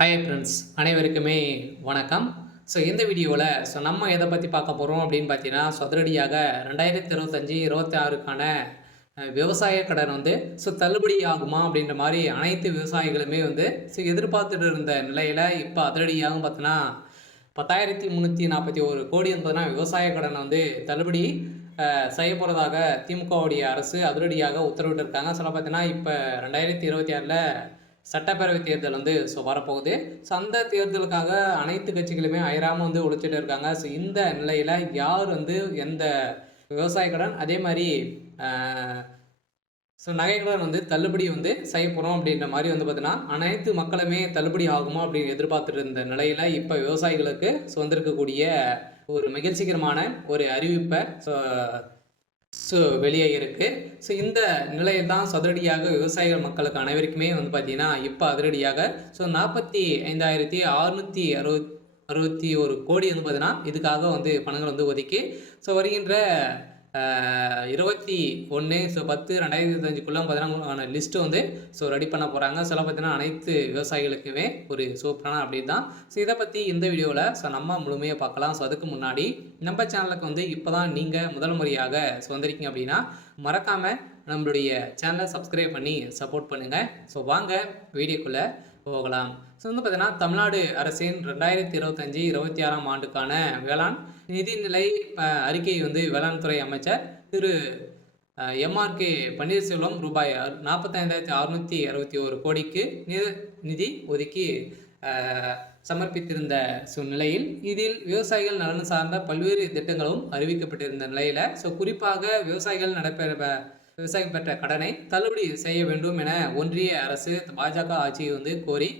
Hi friends, அனைவருக்குமே வணக்கம். இந்த வீடியோவில் நம்ம எதை பற்றி பார்க்க போகிறோம் அப்படின்னு பார்த்தீங்கன்னா, அதிரடியாக 2025, 26க்கான விவசாய கடன் தள்ளுபடி ஆகுமா அப்படின்ற மாதிரி அனைத்து விவசாயிகளுமே எதிர்பார்த்துட்டு இருந்த நிலையில் இப்போ அதிரடியாக பார்த்தீங்கன்னா 10,341 கோடி விவசாய கடனை தள்ளுபடி செய்ய போகிறதாக திமுகவுடைய அரசு அதிரடியாக உத்தரவிட்டிருக்காங்க. பார்த்தீங்கன்னா இப்போ 2026ல் சட்டப்பேரவை தேர்தல் வரப்போகுது. அந்த தேர்தலுக்காக அனைத்து கட்சிகளுமே அயராமல் உழைச்சிட்டு இருக்காங்க. இந்த நிலையில் யார் எந்த விவசாய கடன் அதே மாதிரி நகைக்கடன் தள்ளுபடி செய்ய போகிறோம் அப்படின்ற மாதிரி பார்த்தீங்கன்னா அனைத்து மக்களுமே தள்ளுபடி ஆகுமா அப்படின்னு எதிர்பார்த்துட்டு இருந்த நிலையில் இப்போ விவசாயிகளுக்கு வந்திருக்கக்கூடிய ஒரு மகிழ்ச்சிகரமான ஒரு அறிவிப்பை வெளியே இருக்குது. இந்த நிலையில் தான் அதிரடியாக விவசாயிகள் மக்களுக்கு அனைவருக்குமே பார்த்தீங்கன்னா இப்போ அதிரடியாக 45,661 கோடி பார்த்தீங்கன்னா இதுக்காக பணங்கள் ஒதுக்கி வருகின்ற 21/10/2025க்குள்ள பார்த்தீங்கன்னா லிஸ்ட்டு ரெடி பண்ண போகிறாங்க. பார்த்தீங்கன்னா அனைத்து விவசாயிகளுக்குமே ஒரு சூப்பரான அப்டேட் தான். இதை பற்றி இந்த வீடியோவில் நம்ம முழுமையாக பார்க்கலாம். அதுக்கு முன்னாடி நம்ம சேனலுக்கு இப்போ தான் நீங்கள் முதல் முறையாக வந்திருக்கீங்க அப்படின்னா மறக்காமல் நம்மளுடைய சேனலை சப்ஸ்கிரைப் பண்ணி சப்போர்ட் பண்ணுங்கள். வாங்க வீடியோக்குள்ளே போகலாம். பார்த்தீங்கன்னா தமிழ்நாடு அரசின் 2025, 26ஆம் ஆண்டுக்கான வேளாண் நிதிநிலை அறிக்கை வேளாண் துறை அமைச்சர் திரு MRK பன்னீர்செல்வம் ரூபாய் 45,661 கோடிக்கு நிதி ஒதுக்கி சமர்ப்பித்திருந்த சூழ்நிலையில் இதில் விவசாயிகள் நலன் சார்ந்த பல்வேறு திட்டங்களும் அறிவிக்கப்பட்டிருந்த நிலையில் குறிப்பாக விவசாயிகள் விவசாயம் பெற்ற கடனை தள்ளுபடி செய்ய வேண்டும் என ஒன்றிய அரசு பாஜக ஆட்சியை கோரி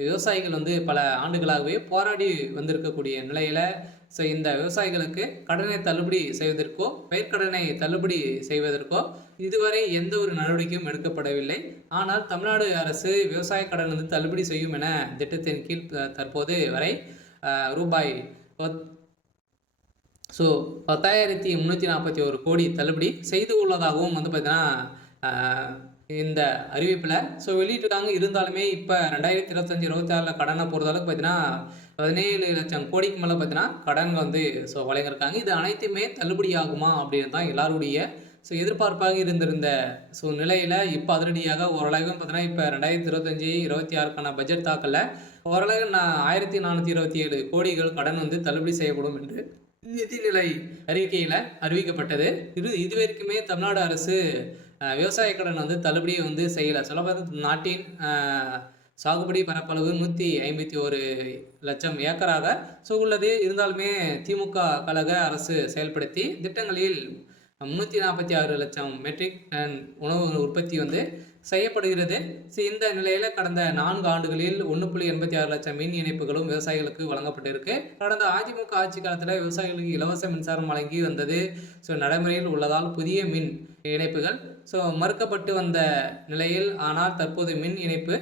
விவசாயிகள் பல ஆண்டுகளாகவே போராடி வந்திருக்கக்கூடிய நிலையில் இந்த விவசாயிகளுக்கு கடனை தள்ளுபடி செய்வதற்கோ பயிர்க்கடனை தள்ளுபடி செய்வதற்கோ இதுவரை எந்த ஒரு நடவடிக்கையும் எடுக்கப்படவில்லை. ஆனால் தமிழ்நாடு அரசு விவசாய கடன் தள்ளுபடி செய்யும் என திட்டத்தின் கீழ் தற்போது வரை ரூபாய் 10,341 கோடி தள்ளுபடி செய்து உள்ளதாகவும் பார்த்தீங்கன்னா இந்த அறிவிப்பில் வெளியிட்டிருக்காங்க. இருந்தாலுமே இப்போ 2025, 26 கடனை பொறுத்தளவுக்கு பார்த்தீங்கன்னா 17 லட்சம் கோடிக்கு மேலே பார்த்தீங்கன்னா கடன் வழங்கியிருக்காங்க. இது அனைத்துமே தள்ளுபடி ஆகுமா அப்படின்னு தான் எல்லாருடைய எதிர்பார்ப்பாக இருந்திருந்த நிலையில் இப்போ அதிரடியாக ஓரளவு பார்த்தீங்கன்னா இப்போ 2025, 26க்கான பட்ஜெட் தாக்கல ஓரளவு 1,427 கோடிகள் கடன் தள்ளுபடி செய்யப்படும் என்று நிதிநிலை அறிக்கையில் அறிவிக்கப்பட்டது. இதுவரைக்குமே தமிழ்நாடு அரசு விவசாய கடன் தள்ளுபடியை செய்யலை. சொல்லப்போனால் நாட்டின் சாகுபடி பரப்பளவு 151 லட்சம் ஏக்கராக உள்ளது. இருந்தாலுமே திமுக கழக அரசு செயல்படுத்தி திட்டங்களில் 346 லட்சம் மெட்ரிக் டன் உணவு உற்பத்தி செய்யப்படுகிறது. இந்த நிலையில் கடந்த 4 ஆண்டுகளில் 1.86 லட்சம் மின் இணைப்புகளும் விவசாயிகளுக்கு வழங்கப்பட்டிருக்கு. கடந்த அதிமுக ஆட்சி காலத்தில் விவசாயிகளுக்கு இலவச மின்சாரம் வழங்கி வந்தது நடைமுறையில் உள்ளதால் புதிய மின் இணைப்புகள் மறுக்கப்பட்டு வந்த நிலையில் ஆனால் தற்போது மின் இணைப்பு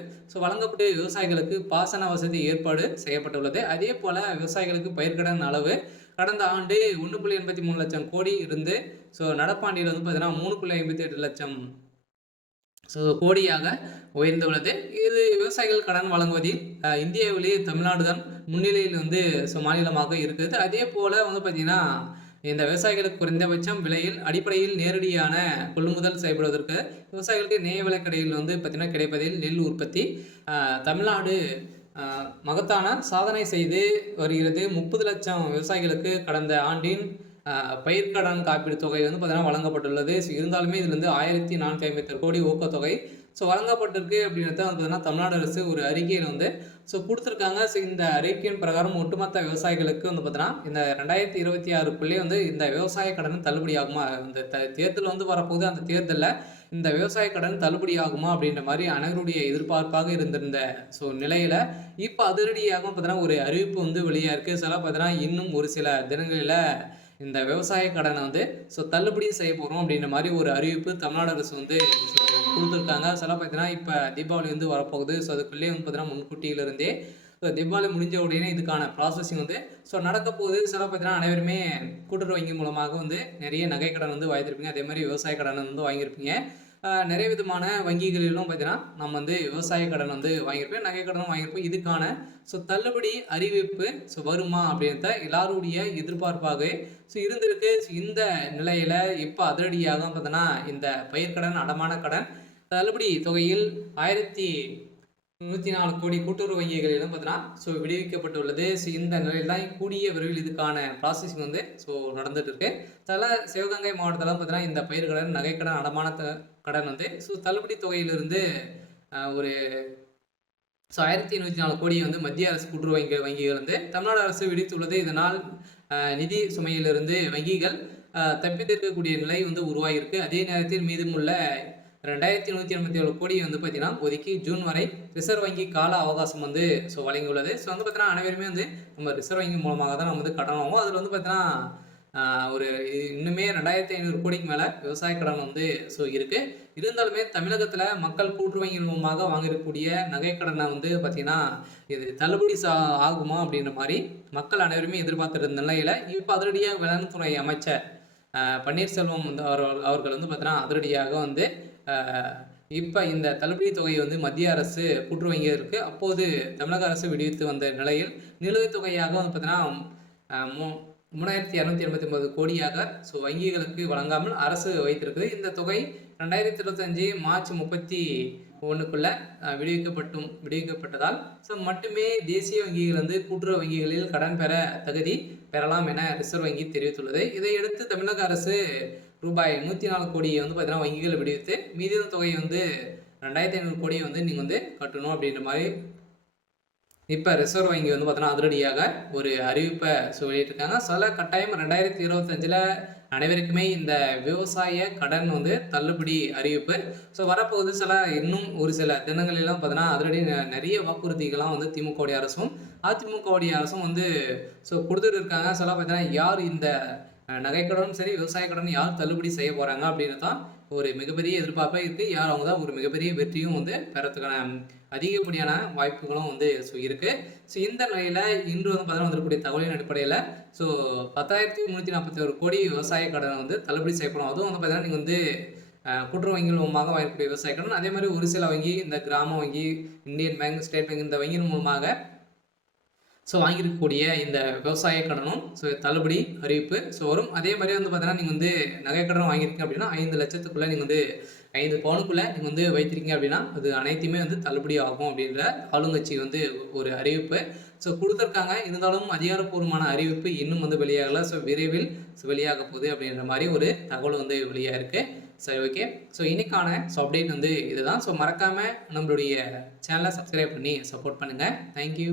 வழங்கப்பட்டு விவசாயிகளுக்கு பாசன வசதி ஏற்பாடு செய்யப்பட்டுள்ளது. அதே போல விவசாயிகளுக்கு பயிர்க்கடன் அளவு கடந்த ஆண்டு 1.83 லட்சம் கோடி இருந்து நடப்பாண்டில் பார்த்தீங்கன்னா 3.58 லட்சம் கோடியாக உயர்ந்துள்ளது. இது விவசாயிகள் கடன் வழங்குவதில் இந்தியாவிலேயே தமிழ்நாடு தான் முன்னிலையில் மாநிலமாக இருக்குது. அதே போல பார்த்தீங்கன்னா இந்த விவசாயிகளுக்கு குறைந்தபட்சம் விலையில் அடிப்படையில் நேரடியான கொள்முதல் செய்யப்படுவதற்கு விவசாயிகளுக்கு நியாய விலைக்கடையில் பார்த்தீங்கன்னா கிடைப்பதில் நெல் உற்பத்தி தமிழ்நாடு மகத்தான சாதனை செய்து வருகிறது. 30 லட்சம் விவசாயிகளுக்கு கடந்த ஆண்டின் பயிர்க்கடன் காப்பீடு தொகை பார்த்தீங்கன்னா வழங்கப்பட்டுள்ளது. இருந்தாலுமே இதில் 1,457 கோடி ஊக்கத்தொகை வழங்கப்பட்டிருக்கு அப்படின்றத பார்த்தீங்கன்னா தமிழ்நாடு அரசு ஒரு அறிக்கையில் கொடுத்துருக்காங்க. இந்த அறிக்கையின் பிரகாரம் ஒட்டுமொத்த விவசாயிகளுக்கு பார்த்தீங்கன்னா இந்த 2026க்குள்ளே இந்த விவசாய கடன் தள்ளுபடி ஆகுமா, இந்த தேர்தல் வரப்போகுது. அந்த தேர்தலில் இந்த விவசாய கடன் தள்ளுபடி ஆகுமா அப்படின்ற மாதிரி அனைவருடைய எதிர்பார்ப்பாக இருந்திருந்த நிலையில் இப்போ அதிரடியாக பார்த்தீங்கன்னா ஒரு அறிவிப்பு வெளியாக இருக்குது. பார்த்தீங்கன்னா இன்னும் ஒரு சில தினங்களில் இந்த விவசாய கடனை தள்ளுபடி செய்ய போகிறோம் அப்படின்ற மாதிரி ஒரு அறிவிப்பு தமிழ்நாடு அரசு கொடுத்துருக்காங்க. பார்த்தீங்கன்னா இப்போ தீபாவளி வரப்போகுது. அதுக்குள்ளேயே பார்த்தீங்கன்னா முன்கூட்டியிலிருந்தே தீபாவளி முடிஞ்ச உடனே இதுக்கான ப்ராசஸிங் நடக்க போகுது. பார்த்தீங்கன்னா அனைவருமே கூட்டுறவு வங்கி மூலமாக நிறைய நகை கடன் வாங்கியிருப்பீங்க. அதே மாதிரி விவசாய கடன் வாங்கியிருப்பீங்க. நிறைய விதமான வங்கிகளிலும் பார்த்தீங்கன்னா நம்ம வந்து விவசாய கடன் வந்து வாங்கியிருப்போம், நகை கடனும் வாங்கியிருப்போம். இதுக்கான தள்ளுபடி அறிவிப்பு வருமா அப்படின்றத எல்லாருடைய எதிர்பார்ப்பாகவே இருந்திருக்கு. இந்த நிலையில இப்ப அதிரடியாக பார்த்தீங்கன்னா இந்த பயிர்க்கடன், அடமான கடன் தள்ளுபடி தொகையில் 1104 கோடி கூட்டுறவு வங்கிகளிலும் பார்த்தீங்கன்னா விடுவிக்கப்பட்டுள்ளது. இந்த நிலையில் தான் கூடிய விரைவில் இதுக்கான ப்ராசஸிங் வந்து நடந்துட்டு இருக்கு. சிவகங்கை மாவட்டத்தில் பார்த்தீங்கன்னா இந்த பயிர்க்கடன், நகைக்கடன், அடமான கடன் வந்து தள்ளுபடி தொகையிலிருந்து ஒரு 1104 கோடி வந்து மத்திய அரசு கூட்டுறவு வங்கிகள் வந்து தமிழ்நாடு அரசு விடுத்துள்ளது. இதனால் நிதி சுமையிலிருந்து வங்கிகள் தப்பித்திருக்கக்கூடிய நிலை வந்து உருவாகியிருக்கு. அதே நேரத்தில் மீதமுள்ள 2187 கோடி வந்து பார்த்தீங்கன்னா ஒதுக்கி ஜூன் வரை ரிசர்வ் வங்கி கால அவகாசம் வந்து வழங்கியுள்ளது. வந்து பார்த்தீங்கன்னா அனைவருமே வந்து நம்ம ரிசர்வ் வங்கி மூலமாக தான் நம்ம வந்து கடன் வாங்குவோம். அதில் வந்து பார்த்தீங்கன்னா ஒரு இன்னுமே 2500 கோடிக்கு மேலே விவசாய கடன் வந்து இருக்கு. இருந்தாலுமே தமிழகத்தில் மக்கள் கூட்டுறவு வங்கிகள் மூலமாக வாங்கிருக்கக்கூடிய நகை கடனை வந்து பார்த்தீங்கன்னா இது தள்ளுபடி ஆகுமா அப்படின்ற மாதிரி மக்கள் அனைவருமே எதிர்பார்த்துட்டு இருந்த நிலையில இப்போ அதிரடியாக வேளாண் துறை அமைச்சர் பன்னீர்செல்வம் வந்து அவர்கள் வந்து பார்த்தீங்கன்னா அதிரடியாக வந்து இப்போ இந்த தள்ளுபடி தொகையை வந்து மத்திய அரசு கூட்டுறவு வங்கியிற்கு அப்போது தமிழக அரசு விடுவித்து வந்த நிலையில் நிலுவைத் தொகையாக வந்து பார்த்தீங்கன்னா 3289 கோடியாக வங்கிகளுக்கு வழங்காமல் அரசு வைத்திருக்குது. இந்த தொகை 2025 மார்ச் 31க்குள்ள விடுவிக்கப்பட்டதால் மட்டுமே தேசிய வங்கிகள் வந்து கூட்டுறவு வங்கிகளில் கடன் பெற தகுதி பெறலாம் என ரிசர்வ் வங்கி தெரிவித்துள்ளது. இதையடுத்து தமிழக அரசு ரூபாய் 104 கோடியை வந்து பார்த்தீங்கன்னா வங்கிகளை விடுவித்து மீதியான தொகையை வந்து 2500 கோடியை வந்து நீங்கள் வந்து கட்டணும் அப்படின்ற மாதிரி இப்போ ரிசர்வ் வங்கி வந்து பார்த்தீங்கன்னா அதிரடியாக ஒரு அறிவிப்பை வெளியிட்டிருக்காங்க. கட்டாயம் 2025 அனைவருக்குமே இந்த விவசாய கடன் வந்து தள்ளுபடி அறிவிப்பு வரப்போகுது. இன்னும் ஒரு சில தினங்களெல்லாம் பார்த்தீங்கன்னா அதிரடி நிறைய வாக்குறுதிகள்லாம் வந்து திமுகவுடைய அரசும் அதிமுகவுடைய அரசும் வந்து கொடுத்துட்டு இருக்காங்க. பார்த்தீங்கன்னா யார் இந்த நகைக்கடன் சரி விவசாய கடன் யார் தள்ளுபடி செய்ய போகிறாங்க அப்படின்னு தான் ஒரு மிகப்பெரிய எதிர்பார்ப்பாக இருக்குது. யார் அவங்க தான் ஒரு மிகப்பெரிய வெற்றியும் வந்து பெறத்துக்கான அதிகப்படியான வாய்ப்புகளும் வந்து இருக்குது. இந்த நிலையில் இன்று வந்து பார்த்தீங்கன்னா வந்துருக்கூடிய தகவலின் அடிப்படையில் 10,341 கோடி விவசாய கடனை வந்து தள்ளுபடி செய்யப்படும். அதுவும் வந்து பார்த்தீங்கன்னா நீங்கள் வந்து கூட்டுறவு வங்கிகள் மூலமாக வாங்கக்கூடிய விவசாய கடன், அதே மாதிரி ஒரு சில வங்கி இந்த கிராம வங்கி, இந்தியன் பேங்க், ஸ்டேட் பேங்க் இந்த வங்கியின் மூலமாக வாங்கியிருக்கக்கூடிய இந்த விவசாய கடனும் தள்ளுபடி அறிவிப்பு வரும். அதே மாதிரி வந்து பார்த்தீங்கன்னா நீங்கள் வந்து நகை கடன் வாங்கியிருக்கீங்க அப்படின்னா 5 லட்சத்துக்குள்ளே நீங்கள் வந்து 5 பவுனுக்குள்ளே நீங்கள் வந்து வைத்திருக்கீங்க அப்படின்னா அது அனைத்துமே வந்து தள்ளுபடி ஆகும் அப்படின்ற ஆளுங்கட்சி வந்து ஒரு அறிவிப்பு கொடுத்துருக்காங்க. இருந்தாலும் அதிகாரப்பூர்வமான அறிவிப்பு இன்னும் வந்து வெளியாகலை. விரைவில் வெளியாக போகுது அப்படின்ற மாதிரி ஒரு தகவல் வந்து வெளியாக இருக்குது. சரி, ஓகே. இன்னைக்கான அப்டேட் வந்து இதுதான். மறக்காமல் நம்மளுடைய சேனலை சப்ஸ்கிரைப் பண்ணி சப்போர்ட் பண்ணுங்கள். தேங்க்யூ.